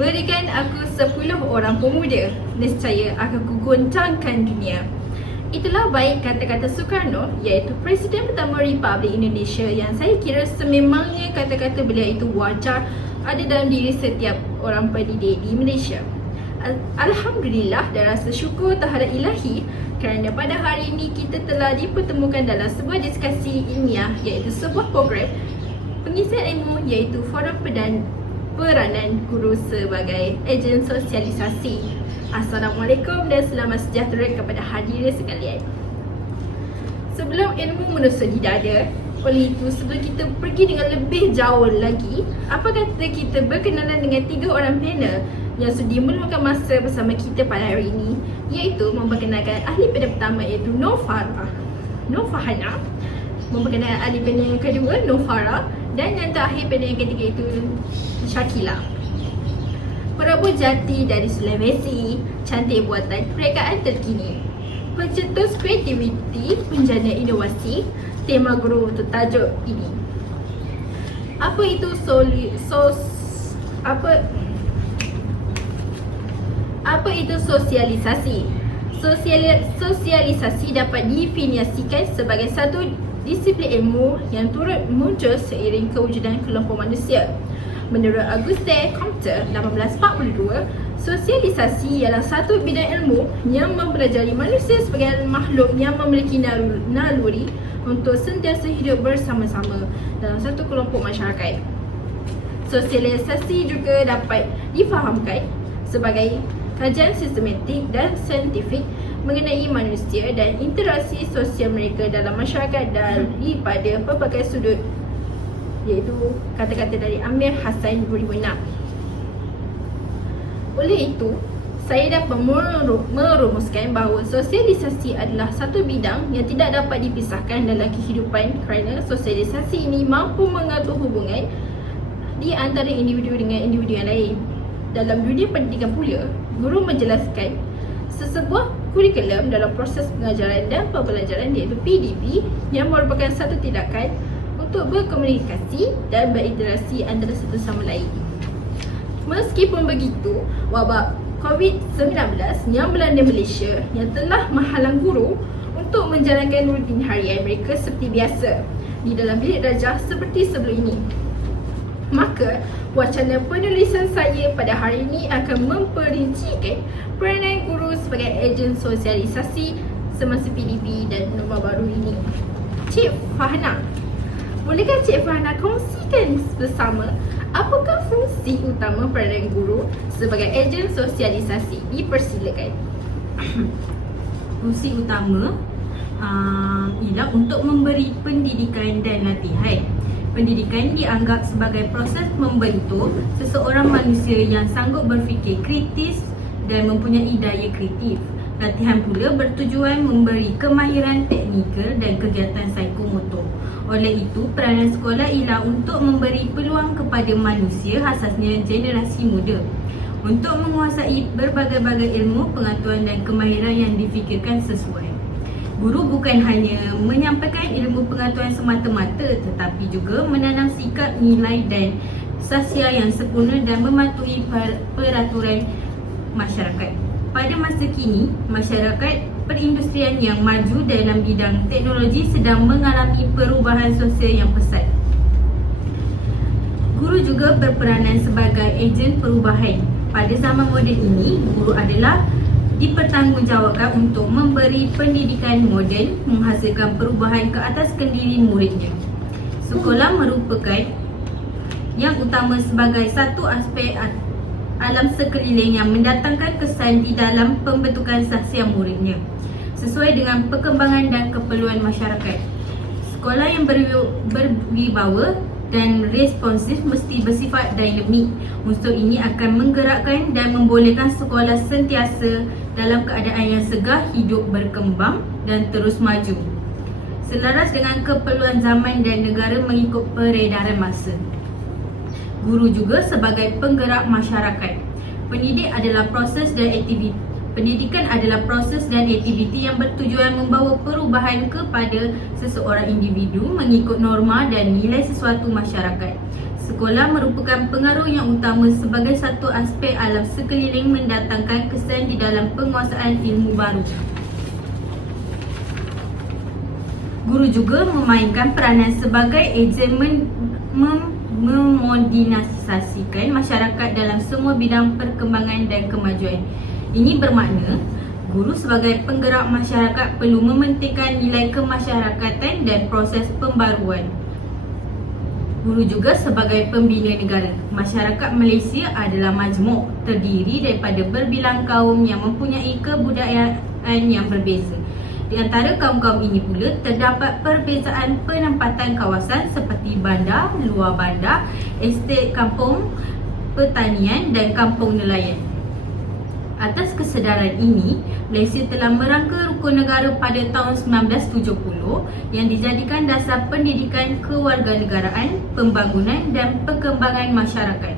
Berikan aku 10 orang pemuda, nescaya akan kugoncangkan dunia. Itulah baik kata-kata Soekarno, iaitu Presiden pertama Republik Indonesia, yang saya kira sememangnya kata-kata beliau itu wajar ada dalam diri setiap orang pendidik di Malaysia. Alhamdulillah dan rasa syukur terhadap ilahi kerana pada hari ini kita telah dipertemukan dalam sebuah diskusi ilmiah, iaitu sebuah program pengisian ilmu, iaitu Forum Peranan Guru sebagai ejen sosialisasi. Assalamualaikum dan selamat sejahtera kepada hadirin sekalian. Sebelum ilmu menusuk di dada, oleh itu sebelum kita pergi dengan lebih jauh lagi, apa kata kita berkenalan dengan 3 orang panel yang sudi meluangkan masa bersama kita pada hari ini, iaitu memperkenalkan ahli panel pertama, iaitu Nur Farhana, memperkenalkan ahli panel yang kedua Nufara, dan yang terakhir panel yang ketiga itu Syakila. Perabot jati dari Sulawesi, cantik buatan perekaan terkini, pencetus kreativiti, penjana inovasi. Tema guru untuk tajuk ini, apa itu sosialisasi? Sosialisasi dapat definisikan sebagai satu disiplin ilmu yang turut muncul seiring kewujudan kelompok manusia. Menurut Auguste Comte 1842, sosialisasi ialah satu bidang ilmu yang mempelajari manusia sebagai makhluk yang memiliki naluri untuk sentiasa hidup bersama-sama dalam satu kelompok masyarakat. Sosialisasi juga dapat difahamkan sebagai kajian sistematik dan saintifik mengenai manusia dan interaksi sosial mereka dalam masyarakat daripada pelbagai sudut, iaitu kata-kata dari Amir Hassan 2006. Oleh itu, saya dapat merumuskan bahawa sosialisasi adalah satu bidang yang tidak dapat dipisahkan dalam kehidupan, kerana sosialisasi ini mampu mengatur hubungan di antara individu dengan individu yang lain. Dalam dunia pendidikan pula, guru menjelaskan sesebuah kurikulum dalam proses pengajaran dan pembelajaran, iaitu PDP, yang merupakan satu tindakan untuk berkomunikasi dan berinteraksi antara satu sama lain. Meskipun begitu, wabak COVID-19 yang melanda Malaysia yang telah menghalang guru untuk menjalankan rutin harian mereka seperti biasa di dalam bilik darjah seperti sebelum ini, maka wacana penulisan saya pada hari ini akan memperincikan peranan guru sebagai ejen sosialisasi semasa PDP dan norma baru ini. Cik Farhana, bolehkah Cik Farhana kongsikan bersama apakah fungsi utama peranan guru sebagai ejen sosialisasi? Dipersilakan. Fungsi utama ialah untuk memberi pendidikan dan latihan. Pendidikan dianggap sebagai proses membentuk seseorang manusia yang sanggup berfikir kritis dan mempunyai daya kreatif. Latihan pula bertujuan memberi kemahiran teknikal dan kegiatan psikomotor. Oleh itu, peranan sekolah ialah untuk memberi peluang kepada manusia, khasnya generasi muda, untuk menguasai berbagai-bagai ilmu, pengetahuan dan kemahiran yang difikirkan sesuai. Guru bukan hanya menyampaikan ilmu pengetahuan semata-mata, tetapi juga menanam sikap, nilai dan sasya yang sempurna dan mematuhi peraturan masyarakat. Pada masa kini, masyarakat perindustrian yang maju dalam bidang teknologi sedang mengalami perubahan sosial yang pesat. Guru juga berperanan sebagai ejen perubahan. Pada zaman moden ini, guru adalah dipertanggungjawabkan untuk memberi pendidikan moden, menghasilkan perubahan ke atas kendiri muridnya. Sekolah merupakan yang utama sebagai satu aspek alam sekeliling yang mendatangkan kesan di dalam pembentukan sahsia muridnya, sesuai dengan perkembangan dan keperluan masyarakat. Sekolah yang berwibawa dan responsif mesti bersifat dinamik. Unsur ini akan menggerakkan dan membolehkan sekolah sentiasa dalam keadaan yang segar, hidup berkembang dan terus maju, selaras dengan keperluan zaman dan negara mengikut peredaran masa. Guru juga sebagai penggerak masyarakat. Pendidikan adalah proses dan aktiviti yang bertujuan membawa perubahan kepada seseorang individu mengikut norma dan nilai sesuatu masyarakat. Sekolah merupakan pengaruh yang utama sebagai satu aspek alam sekeliling mendatangkan kesan di dalam penguasaan ilmu baru. Guru juga memainkan peranan sebagai ejen memodernisasikan masyarakat dalam semua bidang perkembangan dan kemajuan. Ini bermakna guru sebagai penggerak masyarakat perlu mementingkan nilai kemasyarakatan dan proses pembaruan. Guru juga sebagai pembina negara. Masyarakat Malaysia adalah majmuk terdiri daripada berbilang kaum yang mempunyai kebudayaan yang berbeza. Di antara kaum-kaum ini pula terdapat perbezaan penempatan kawasan seperti bandar, luar bandar, estet kampung, pertanian dan kampung nelayan. Atas kesedaran ini, Malaysia telah merangka Rukun Negara pada tahun 1970 yang dijadikan dasar pendidikan kewarganegaraan, pembangunan dan perkembangan masyarakat.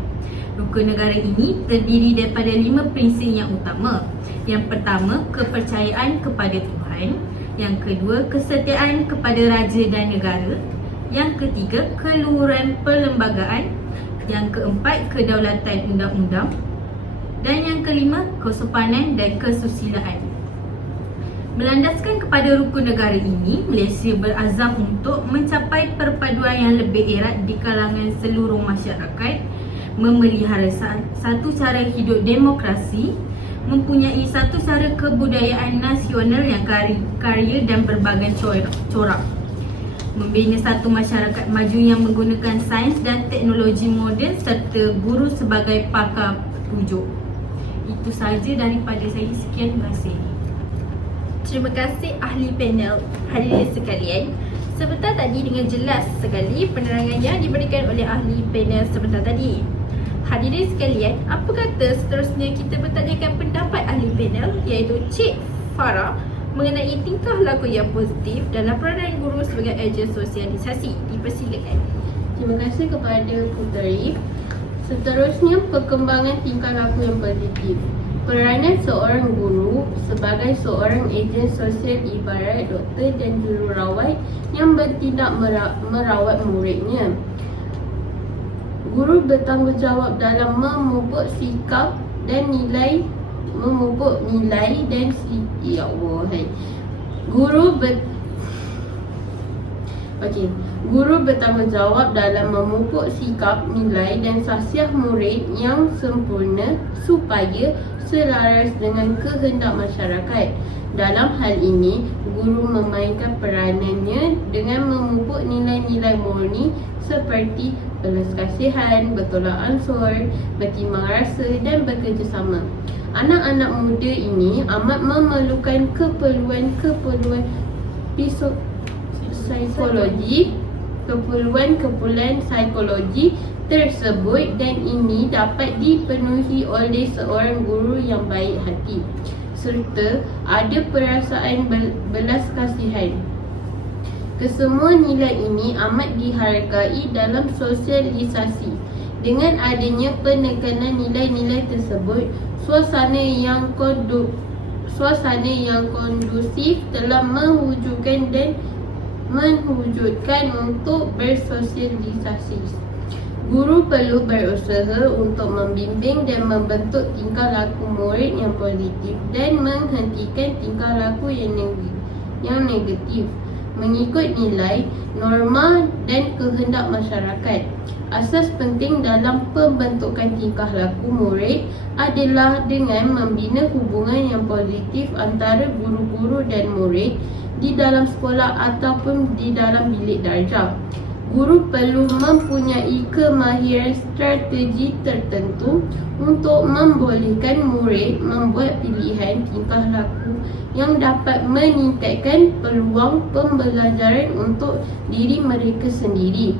Rukun negara ini terdiri daripada 5 prinsip yang utama. Yang pertama, kepercayaan kepada Tuhan. Yang kedua, kesetiaan kepada raja dan negara. Yang ketiga, keluhuran perlembagaan. Yang keempat, kedaulatan undang-undang. Dan yang kelima, kesopanan dan kesusilaan. Melandaskan kepada rukun negara ini, Malaysia berazam untuk mencapai perpaduan yang lebih erat di kalangan seluruh masyarakat, memelihara satu cara hidup demokrasi, mempunyai satu cara kebudayaan nasional yang kaya dan berbagai corak, membina satu masyarakat maju yang menggunakan sains dan teknologi moden serta guru sebagai pakar rujuk. Itu sahaja daripada saya. Sekian, terima kasih. Terima kasih ahli panel. Hadirin sekalian, sebentar tadi dengan jelas sekali penerangan yang diberikan oleh ahli panel sebentar tadi. Hadirin sekalian, apa kata seterusnya kita bertanyakan pendapat ahli panel iaitu Cik Farah mengenai tingkah laku yang positif dalam peranan guru sebagai ejen sosialisasi. Dipersilakan. Terima kasih kepada Puteri. Seterusnya, perkembangan tingkah laku yang positif. Peranan seorang guru sebagai seorang ejen sosial ibarat doktor dan jururawat yang bertindak merawat muridnya. Guru bertanggungjawab dalam memupuk sikap dan nilai, ya Allah. Guru bertanggungjawab dalam memupuk sikap, nilai dan khasiat murid yang sempurna supaya selaras dengan kehendak masyarakat. Dalam hal ini, guru memainkan peranannya dengan memupuk nilai-nilai murni seperti belas kasihan, bertolak ansur, bertimbang rasa dan bekerjasama. Anak-anak muda ini amat memerlukan keperluan psikologi tersebut dan ini dapat dipenuhi oleh seorang guru yang baik hati serta ada perasaan belas kasihan. Kesemua nilai ini amat dihargai dalam sosialisasi. Dengan adanya penekanan nilai-nilai tersebut, suasana yang kondusif telah menwujudkan untuk bersosialisasi. Guru perlu berusaha untuk membimbing dan membentuk tingkah laku murid yang positif dan menghentikan tingkah laku yang negatif mengikut nilai, norma dan kehendak masyarakat. Asas penting dalam pembentukan tingkah laku murid adalah dengan membina hubungan yang positif antara guru-guru dan murid di dalam sekolah ataupun di dalam bilik darjah. Guru perlu mempunyai kemahiran strategi tertentu untuk membolehkan murid membuat pilihan tingkah laku yang dapat meningkatkan peluang pembelajaran untuk diri mereka sendiri.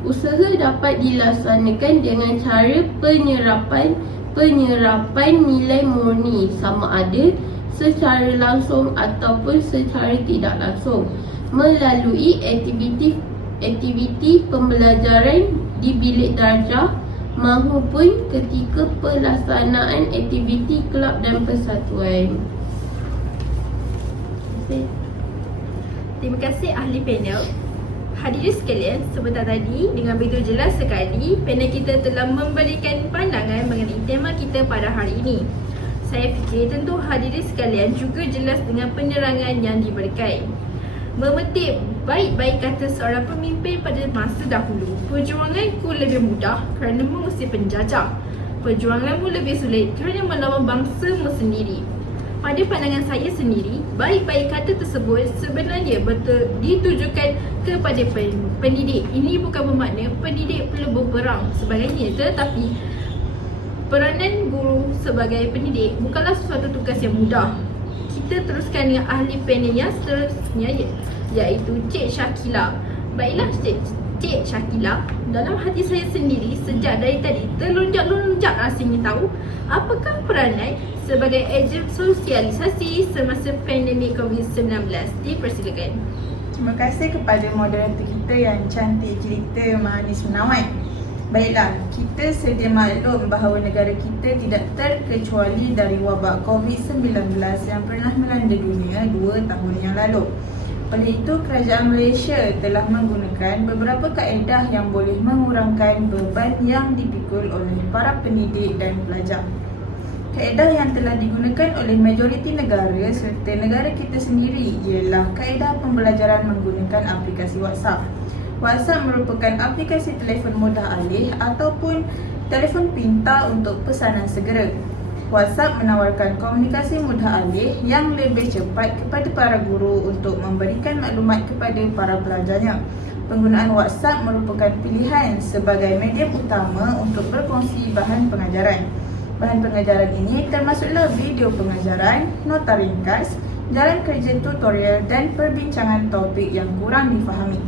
Usaha dapat dilaksanakan dengan cara penyerapan nilai murni sama ada secara langsung ataupun secara tidak langsung melalui aktiviti pembelajaran di bilik darjah maupun ketika pelaksanaan aktiviti kelab dan persatuan. Terima kasih ahli panel. Hadirin sekalian, sebentar tadi dengan begitu jelas sekali panel kita telah memberikan pandangan mengenai tema kita pada hari ini. Saya fikir tentu hadirin sekalian juga jelas dengan penerangan yang diberikan. Memetik baik-baik kata seorang pemimpin pada masa dahulu, perjuanganku lebih mudah kerana mengusir penjajah. Perjuanganmu lebih sulit kerana melawan bangsamu sendiri. Pada pandangan saya sendiri, baik-baik kata tersebut sebenarnya betul ditujukan kepada pendidik. Ini bukan bermakna pendidik perlu berperang sebagainya, tetapi peranan guru sebagai pendidik bukanlah suatu tugas yang mudah. Kita teruskan dengan ahli panel yang seterusnya, iaitu Cik Shakila. Baiklah Cik Shakila, dalam hati saya sendiri sejak dari tadi terlonjak-lonjak rasanya tahu apakah peranan sebagai ejen sosialisasi semasa pandemik COVID-19. Dipersilakan. Terima kasih kepada moderator kita yang cantik cerita manis menawan. Baiklah, kita sedia maklum bahawa negara kita tidak terkecuali dari wabak COVID-19 yang pernah melanda dunia 2 tahun yang lalu. Oleh itu, kerajaan Malaysia telah menggunakan beberapa kaedah yang boleh mengurangkan beban yang dipikul oleh para pendidik dan pelajar. Kaedah yang telah digunakan oleh majoriti negara serta negara kita sendiri ialah kaedah pembelajaran menggunakan aplikasi WhatsApp. WhatsApp merupakan aplikasi telefon mudah alih ataupun telefon pintar untuk pesanan segera. WhatsApp menawarkan komunikasi mudah alih yang lebih cepat kepada para guru untuk memberikan maklumat kepada para pelajarnya. Penggunaan WhatsApp merupakan pilihan sebagai medium utama untuk berkongsi bahan pengajaran. Bahan pengajaran ini termasuklah video pengajaran, nota ringkas, jalan kerja tutorial dan perbincangan topik yang kurang difahami.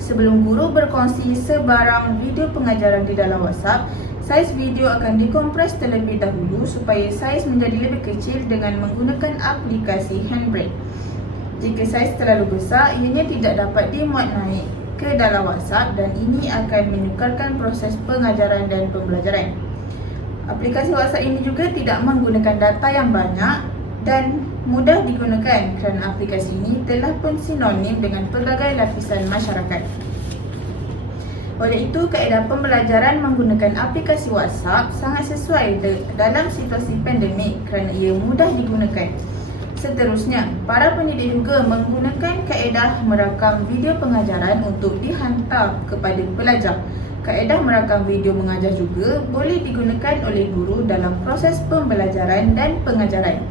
Sebelum guru berkongsi sebarang video pengajaran di dalam WhatsApp, saiz video akan dikompres terlebih dahulu supaya saiz menjadi lebih kecil dengan menggunakan aplikasi Handbrake. Jika saiz terlalu besar, ianya tidak dapat dimuat naik ke dalam WhatsApp dan ini akan menyukarkan proses pengajaran dan pembelajaran. Aplikasi WhatsApp ini juga tidak menggunakan data yang banyak dan mudah digunakan kerana aplikasi ini telah pun sinonim dengan pelbagai lapisan masyarakat. Oleh itu, kaedah pembelajaran menggunakan aplikasi WhatsApp sangat sesuai dalam situasi pandemik kerana ia mudah digunakan. Seterusnya, para pendidik juga menggunakan kaedah merakam video pengajaran untuk dihantar kepada pelajar. Kaedah merakam video mengajar juga boleh digunakan oleh guru dalam proses pembelajaran dan pengajaran.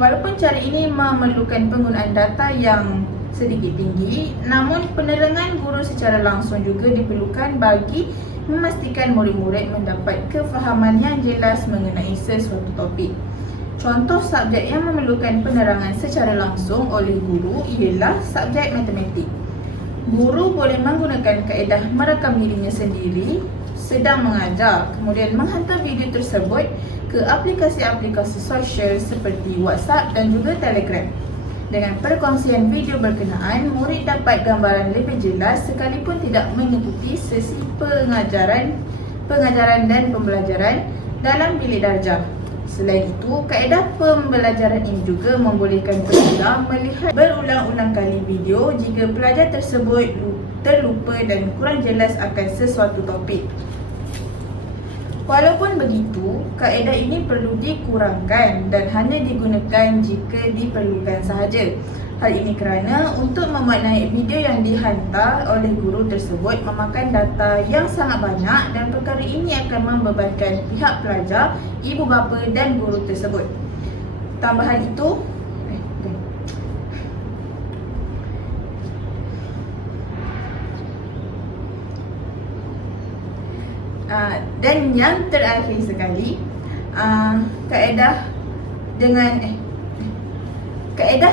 Walaupun cara ini memerlukan penggunaan data yang sedikit tinggi, namun penerangan guru secara langsung juga diperlukan bagi memastikan murid-murid mendapat kefahaman yang jelas mengenai sesuatu topik. Contoh subjek yang memerlukan penerangan secara langsung oleh guru ialah subjek matematik. Guru boleh menggunakan kaedah merakam dirinya sendiri sedang mengajar, kemudian menghantar video tersebut ke aplikasi-aplikasi sosial seperti WhatsApp dan juga Telegram. Dengan perkongsian video berkenaan, murid dapat gambaran lebih jelas sekalipun tidak mengikuti sesi pengajaran dan pembelajaran dalam bilik darjah. Selain itu, kaedah pembelajaran ini juga membolehkan pelajar melihat berulang-ulang kali video jika pelajar tersebut terlupa dan kurang jelas akan sesuatu topik. Walaupun begitu, kaedah ini perlu dikurangkan dan hanya digunakan jika diperlukan sahaja. Hal ini kerana untuk memuat naik video yang dihantar oleh guru tersebut memakan data yang sangat banyak dan perkara ini akan membebankan pihak pelajar, ibu bapa dan guru tersebut. Tambahan itu, dan yang terakhir sekali, kaedah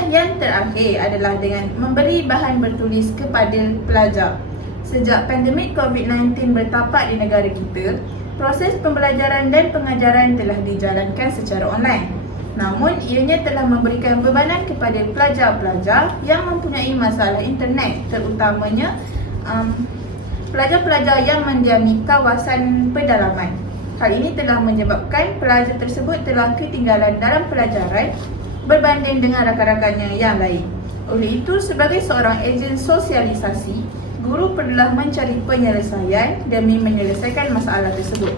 yang terakhir adalah dengan memberi bahan bertulis kepada pelajar. Sejak pandemik COVID-19 bertapak di negara kita, proses pembelajaran dan pengajaran telah dijalankan secara online. Namun, ianya telah memberikan bebanan kepada pelajar-pelajar yang mempunyai masalah internet, terutamanya pelajar-pelajar yang mendiami kawasan pedalaman. Hal ini telah menyebabkan pelajar tersebut telah ketinggalan dalam pelajaran berbanding dengan rakan-rakannya yang lain. Oleh itu, sebagai seorang ejen sosialisasi, guru perlulah mencari penyelesaian demi menyelesaikan masalah tersebut.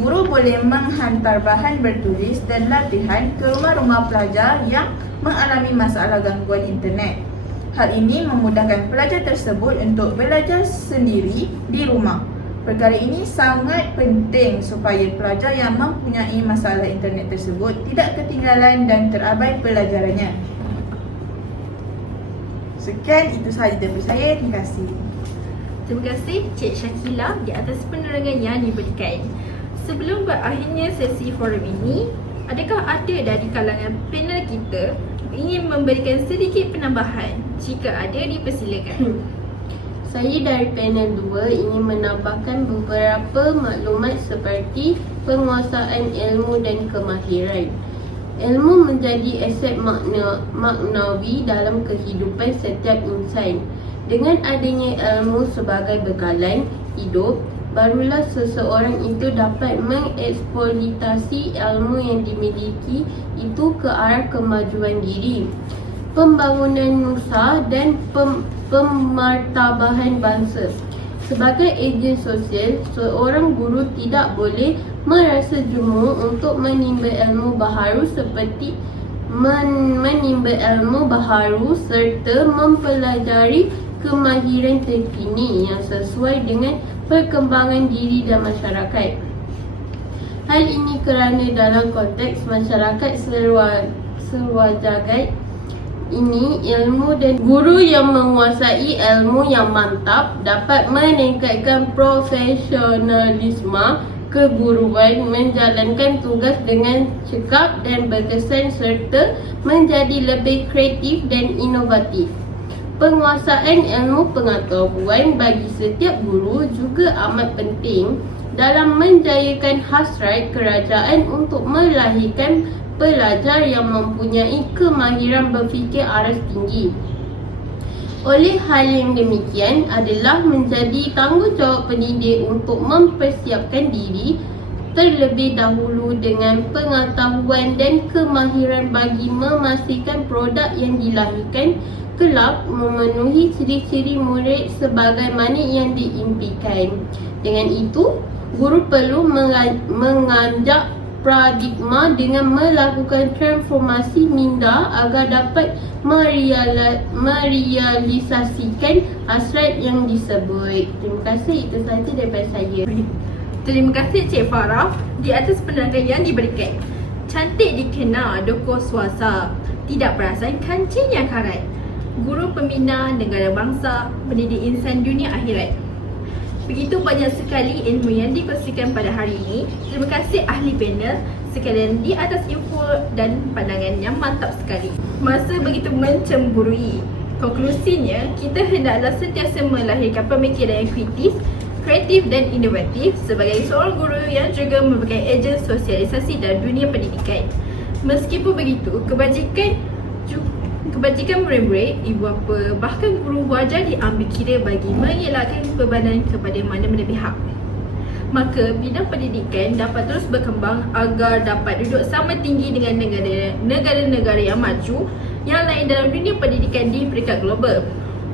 Guru boleh menghantar bahan bertulis dan latihan ke rumah-rumah pelajar yang mengalami masalah gangguan internet. Hal ini memudahkan pelajar tersebut untuk belajar sendiri di rumah. Perkara ini sangat penting supaya pelajar yang mempunyai masalah internet tersebut tidak ketinggalan dan terabai pelajarannya. Sekian, itu sahaja daripada saya. Terima kasih. Terima kasih Cik Syakila di atas penerangan yang diberikan. Sebelum berakhirnya sesi forum ini, adakah ada dari kalangan panel kita ingin memberikan sedikit penambahan? Jika ada, dipersilakan. Saya dari panel 2 ingin menambahkan beberapa maklumat seperti penguasaan ilmu dan kemahiran. Ilmu menjadi aset maknawi dalam kehidupan setiap insan. Dengan adanya ilmu sebagai bekalan hidup, barulah seseorang itu dapat mengeksploitasi ilmu yang dimiliki itu ke arah kemajuan diri, pembangunan nusa dan pemartabahan bangsa. Sebagai ejen sosial, seorang guru tidak boleh merasa jemu untuk menimba ilmu baharu seperti menimba ilmu baharu serta mempelajari kemahiran terkini yang sesuai dengan perkembangan diri dan masyarakat. Hal ini kerana dalam konteks masyarakat sewajarnya ini, ilmu dan guru yang menguasai ilmu yang mantap dapat meningkatkan profesionalisme keguruan, menjalankan tugas dengan cekap dan berkesan serta menjadi lebih kreatif dan inovatif. Penguasaan ilmu pengetahuan bagi setiap guru juga amat penting dalam menjayakan hasrat kerajaan untuk melahirkan pelajar yang mempunyai kemahiran berfikir aras tinggi. Oleh hal yang demikian adalah menjadi tanggungjawab pendidik untuk mempersiapkan diri terlebih dahulu dengan pengetahuan dan kemahiran bagi memastikan produk yang dilahirkan kelak memenuhi ciri-ciri murid sebagaimana yang diimpikan. Dengan itu, guru perlu menganjak paradigma dengan melakukan transformasi minda agar dapat merealisasikan hasrat yang disebut. Terima kasih, itu sahaja daripada saya. Terima kasih Cik Farah di atas penerangan yang diberikan. Cantik dikenal doko suasa, tidak perasan kancing yang karat. Guru pembina negara bangsa, pendidik insan dunia akhirat. Begitu banyak sekali ilmu yang dikongsikan pada hari ini. Terima kasih ahli panel sekalian di atas info dan pandangan yang mantap sekali. Masa begitu mencemburui. Konklusinya, kita hendaklah sentiasa melahirkan pemikiran yang kreatif dan inovatif sebagai seorang guru yang juga merupakan ejen sosialisasi dalam dunia pendidikan. Meskipun begitu, kebajikan murid-murid, ibu bapa, bahkan guru wajar diambil kira bagi mengelakkan bebanan kepada mana-mana pihak. Maka bidang pendidikan dapat terus berkembang agar dapat duduk sama tinggi dengan negara-negara yang maju yang lain dalam dunia pendidikan di peringkat global.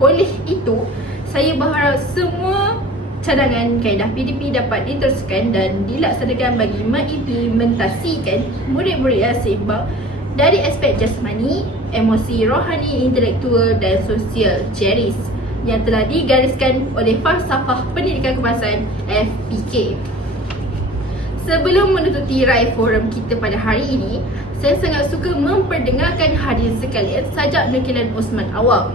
Oleh itu, saya berharap semua cadangan kaedah PDP dapat diteruskan dan dilaksanakan bagi mengimplementasikan murid-murid yang seimbang dari aspek jasmani, emosi, rohani, intelektual dan sosial CHERIS yang telah digariskan oleh falsafah pendidikan kebangsaan FPK. Sebelum menutupi raih forum kita pada hari ini, saya sangat suka memperdengarkan hadirin sekalian sajak nukilan Osman Awang.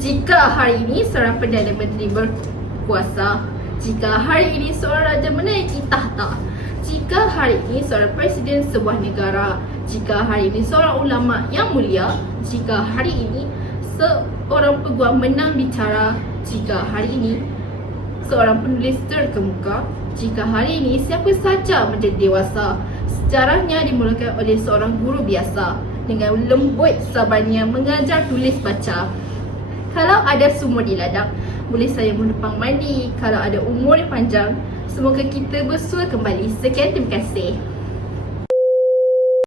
Jika hari ini seorang Perdana Menteri berkuasa, jika hari ini seorang raja menaiki tahta, jika hari ini seorang presiden sebuah negara, jika hari ini seorang ulama yang mulia, jika hari ini seorang peguam menang bicara, jika hari ini seorang penulis terkemuka, jika hari ini siapa saja menjadi dewasa, sejarahnya dimulakan oleh seorang guru biasa dengan lembut sabarnya mengajar tulis baca. Kalau ada sumur di ladang, boleh saya menumpang mandi. Kalau ada umur yang panjang, semoga kita bersua kembali. Sekian, terima kasih.